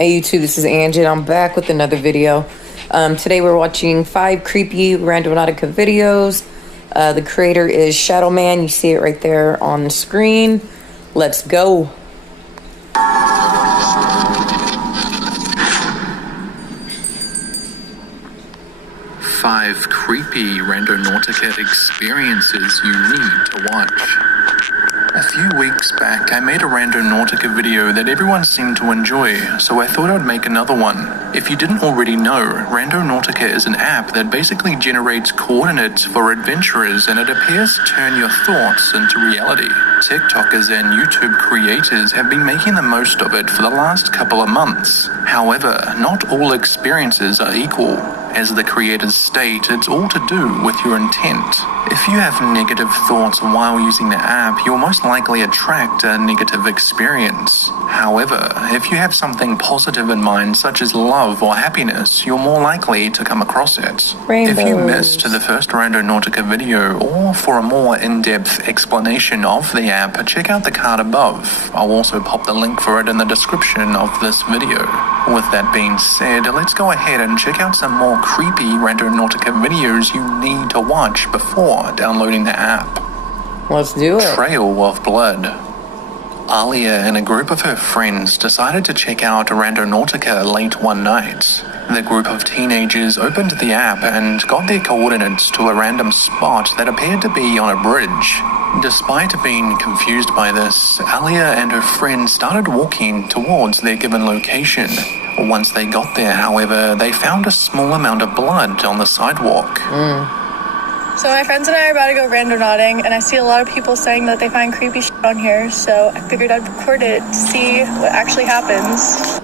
Hey YouTube, this is Angie and I'm back with another video. Today we're watching 5 creepy Randonautica videos. The creator is Shadow Man. You see it right there on the screen. Let's go. Five creepy Randonautica experiences you need to watch. A few weeks back, I made a Randonautica video that everyone seemed to enjoy, so I thought I'd make another one. If you didn't already know, Randonautica is an app that basically generates coordinates for adventurers, and it appears to turn your thoughts into reality. TikTokers and YouTube creators have been making the most of it for the last couple of months. However, not all experiences are equal. As the creators state, it's all to do with your intent. If you have negative thoughts while using the app, you'll most likely attract a negative experience. However, if you have something positive in mind, such as love or happiness, you're more likely to come across it. Rainbows. If you missed the first Randonautica video, or for a more in-depth explanation of the app, check out the card above. I'll also pop the link for it in the description of this video. With that being said, let's go ahead and check out some more creepy Randonautica videos you need to watch before downloading the app. Let's do it. Trail of Blood. Alia and a group of her friends decided to check out Randonautica late one night. The group of teenagers opened the app and got their coordinates to a random spot that appeared to be on a bridge. Despite being confused by this, Alia and her friends started walking towards their given location. Once they got there, however, they found a small amount of blood on the sidewalk. So my friends and I are about to go randonauting, and I see a lot of people saying that they find creepy shit on here, so I figured I'd record it to see what actually happens.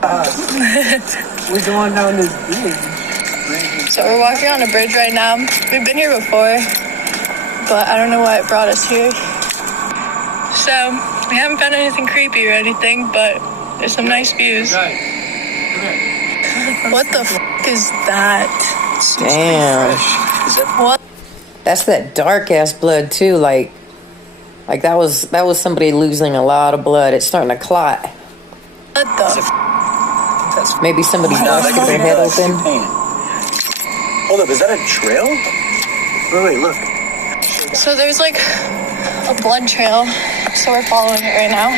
We're going down this bridge. So we're walking on a bridge right now. We've been here before, but I don't know why it brought us here. So we haven't found anything creepy or anything, but there's some nice views. What the f*** is that? Damn. What? That's that dark ass blood too. Like that was somebody losing a lot of blood. It's starting to clot. What the f***? Maybe somebody busted their head open. Hold up, is that a trail? Wait, look. So there's like a blood trail, so we're following it right now.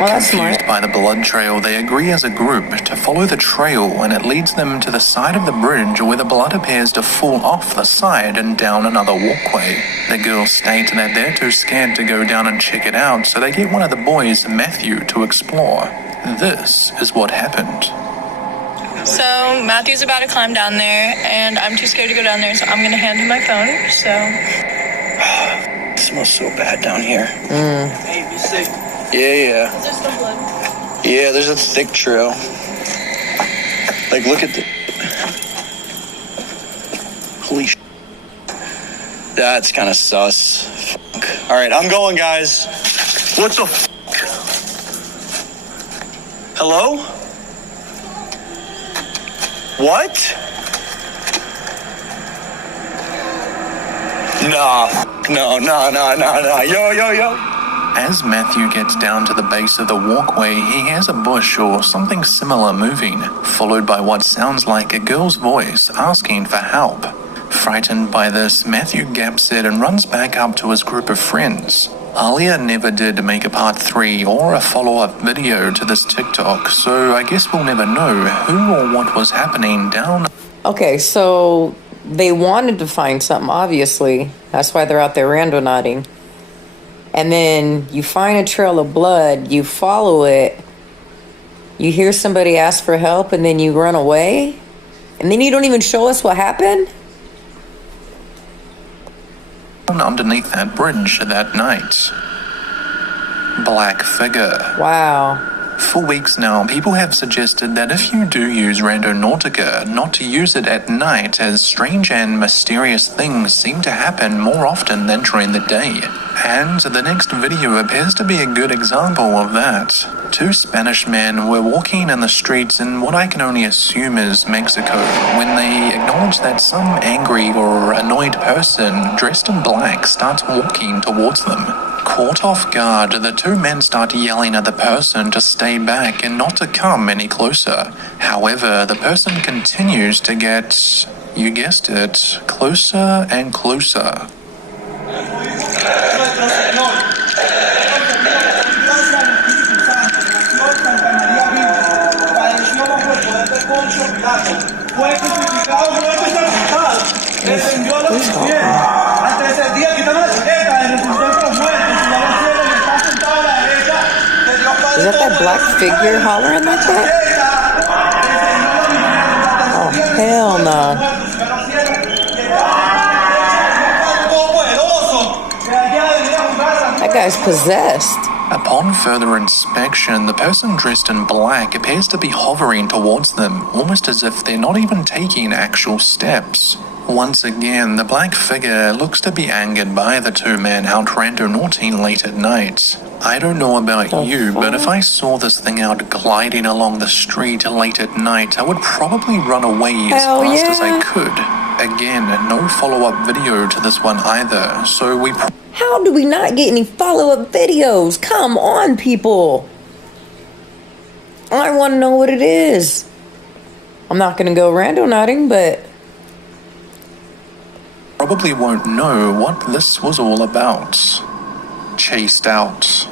Well, that's Confused smart. by the blood trail, they agree as a group to follow the trail, and it leads them to the side of the bridge where the blood appears to fall off the side and down another walkway. The girls state that they're too scared to go down and check it out, so they get one of the boys, Matthew, to explore. This is what happened. So Matthew's about to climb down there, and I'm too scared to go down there, so I'm going to hand him my phone, so... It smells so bad down here. Hey, be safe. Yeah. Is there still blood? Yeah, there's a thick trail. Like, look at the... Holy sh**. That's kind of sus. Fuck. All right, I'm going, guys. What the f***? Hello? What? Nah. Yo. As Matthew gets down to the base of the walkway, he hears a bush or something similar moving, followed by what sounds like a girl's voice asking for help. Frightened by this, Matthew gaps it and runs back up to his group of friends. Alia never did make a part 3 or a follow-up video to this TikTok, so I guess we'll never know who or what was happening down. Okay, so they wanted to find something, obviously. That's why they're out there randonauting. And then you find a trail of blood, you follow it, you hear somebody ask for help, and then you run away? And then you don't even show us what happened? Underneath that bridge that night. Black figure. Wow. For weeks now, people have suggested that if you do use Randonautica, not to use it at night, as strange and mysterious things seem to happen more often than during the day. And the next video appears to be a good example of that. two Spanish men were walking in the streets in what I can only assume is Mexico when they acknowledge that some angry or annoyed person dressed in black starts walking towards them. Caught off guard, the two men start yelling at the person to stay back and not to come any closer. However, the person continues to get, you guessed it, closer and closer. Is that black figure hollering like that? Oh, hell no. That guy's possessed. Upon further inspection, the person dressed in black appears to be hovering towards them, almost as if they're not even taking actual steps. Once again, the black figure looks to be angered by the two men out randonauting late at night. I don't know about you, but if I saw this thing out gliding along the street late at night, I would probably run away as fast as I could. Again, no follow-up video to this one either, so we... How do we not get any follow-up videos? Come on, people. I want to know what it is. I'm not going to go randonauting, but... probably won't know what this was all about. Chased out.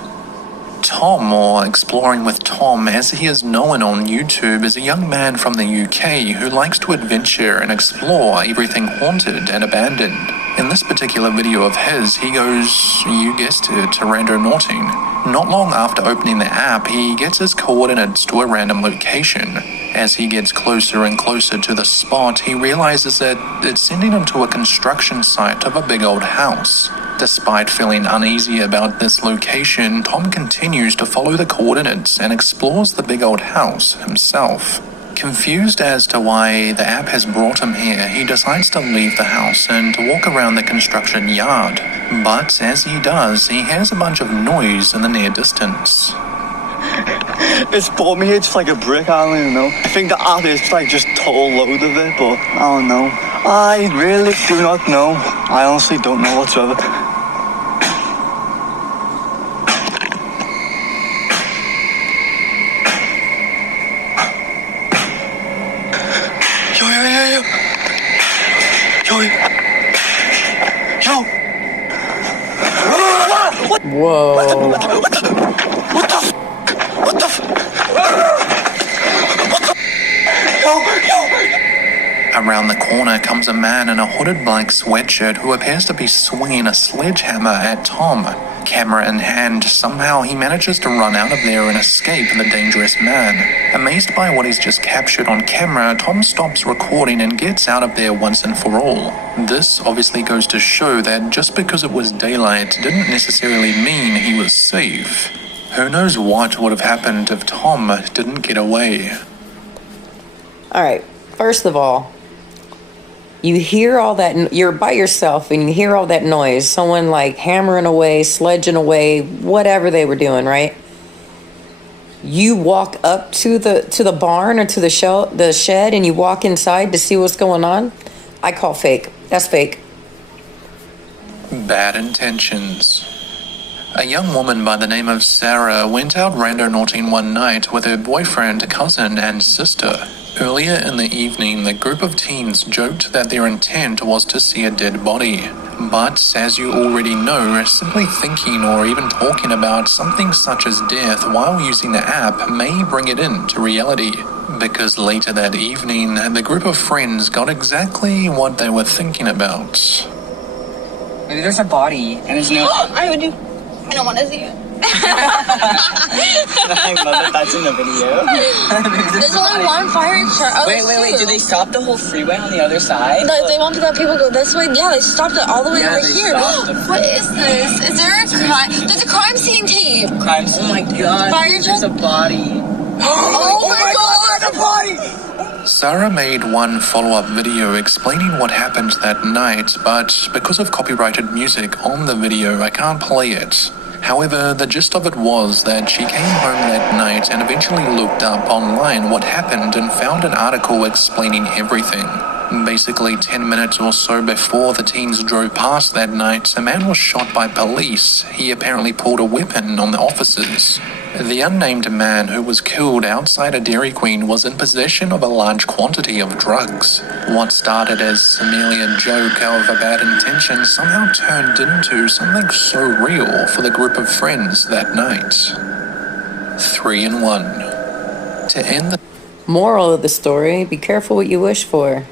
Tom, or Exploring with Tom, as he is known on YouTube, is a young man from the UK who likes to adventure and explore everything haunted and abandoned. In this particular video of his, he goes, you guessed it, randonauting. Not long after opening the app, he gets his coordinates to a random location. As he gets closer and closer to the spot, he realizes that it's sending him to a construction site of a big old house. Despite feeling uneasy about this location, Tom continues to follow the coordinates and explores the big old house himself. Confused as to why the app has brought him here, he decides to leave the house and to walk around the construction yard. But as he does, he hears a bunch of noise in the near distance. It's bought me here just like a brick, I don't even know. I think the app is like just total load of it, but I don't know. I really do not know. I honestly don't know whatsoever. Whoa. Around the corner comes a man in a hooded black sweatshirt who appears to be swinging a sledgehammer at Tom. Camera in hand, somehow he manages to run out of there and escape the dangerous man. Amazed by what he's just captured on camera, Tom stops recording and gets out of there once and for all. This obviously goes to show that just because it was daylight didn't necessarily mean he was safe. Who knows what would have happened if Tom didn't get away. Alright, first of all, you hear all that, you're by yourself and you hear all that noise, someone like hammering away, sledging away, whatever they were doing, right? You walk up to the barn or to the shed and you walk inside to see what's going on. I call fake. That's fake. Bad intentions. A young woman by the name of Sarah went out randonauting one night with her boyfriend, cousin, and sister. Earlier in the evening, the group of teens joked that their intent was to see a dead body. But, as you already know, simply thinking or even talking about something such as death while using the app may bring it into reality. Because later that evening, the group of friends got exactly what they were thinking about. Maybe there's a body and there's no... I don't want to see it. I love that that's in the video. There's only one fire truck. Oh, wait. Did they stop the whole freeway on the other side? Like, they wanted that people go this way? Yeah, they stopped it all the way over here. What is this? Is there a crime? There's a crime scene tape. Crime scene? Oh my god. Fire truck? There's a body. Oh my god! A body! Sarah made one follow-up video explaining what happened that night, but because of copyrighted music on the video, I can't play it. However, the gist of it was that she came home that night and eventually looked up online what happened and found an article explaining everything. Basically, 10 minutes or so before the teens drove past that night, a man was shot by police. He apparently pulled a weapon on the officers. The unnamed man who was killed outside a Dairy Queen was in possession of a large quantity of drugs. What started as merely a joke of a bad intention somehow turned into something so real for the group of friends that night. 3 in 1. To end the Moral of the story, be careful what you wish for.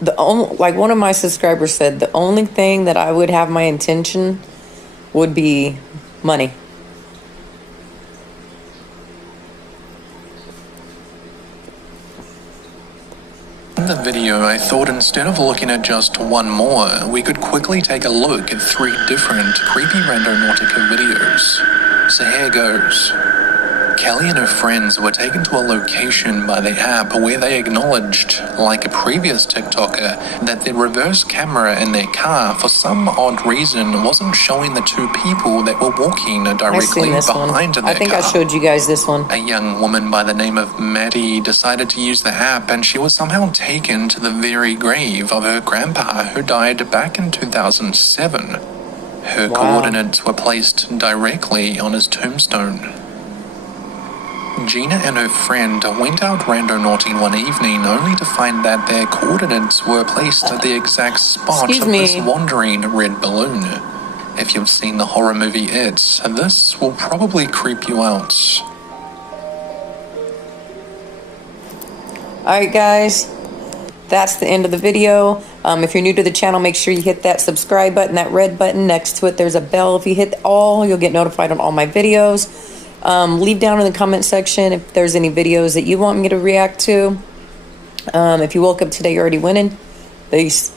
Like one of my subscribers said, the only thing that I would have my intention would be money. In the video, I thought instead of looking at just one more, we could quickly take a look at 3 different creepy Randonautica videos. So here goes. Kelly and her friends were taken to a location by the app where they acknowledged, like a previous TikToker, that the reverse camera in their car for some odd reason wasn't showing the 2 people that were walking I've directly seen this one. behind their I think car. I showed you guys this one. A young woman by the name of Maddie decided to use the app, and she was somehow taken to the very grave of her grandpa who died back in 2007. Her Wow. coordinates were placed directly on his tombstone. Gina and her friend went out randonauting one evening only to find that their coordinates were placed at the exact spot Excuse of me. this wandering red balloon. If you've seen the horror movie It, this will probably creep you out. Alright guys, that's the end of the video. If you're new to the channel, make sure you hit that subscribe button, that red button. Next to it, there's a bell. If you hit all, you'll get notified on all my videos. Leave down in the comment section if there's any videos that you want me to react to. If you woke up today, you're already winning. Peace.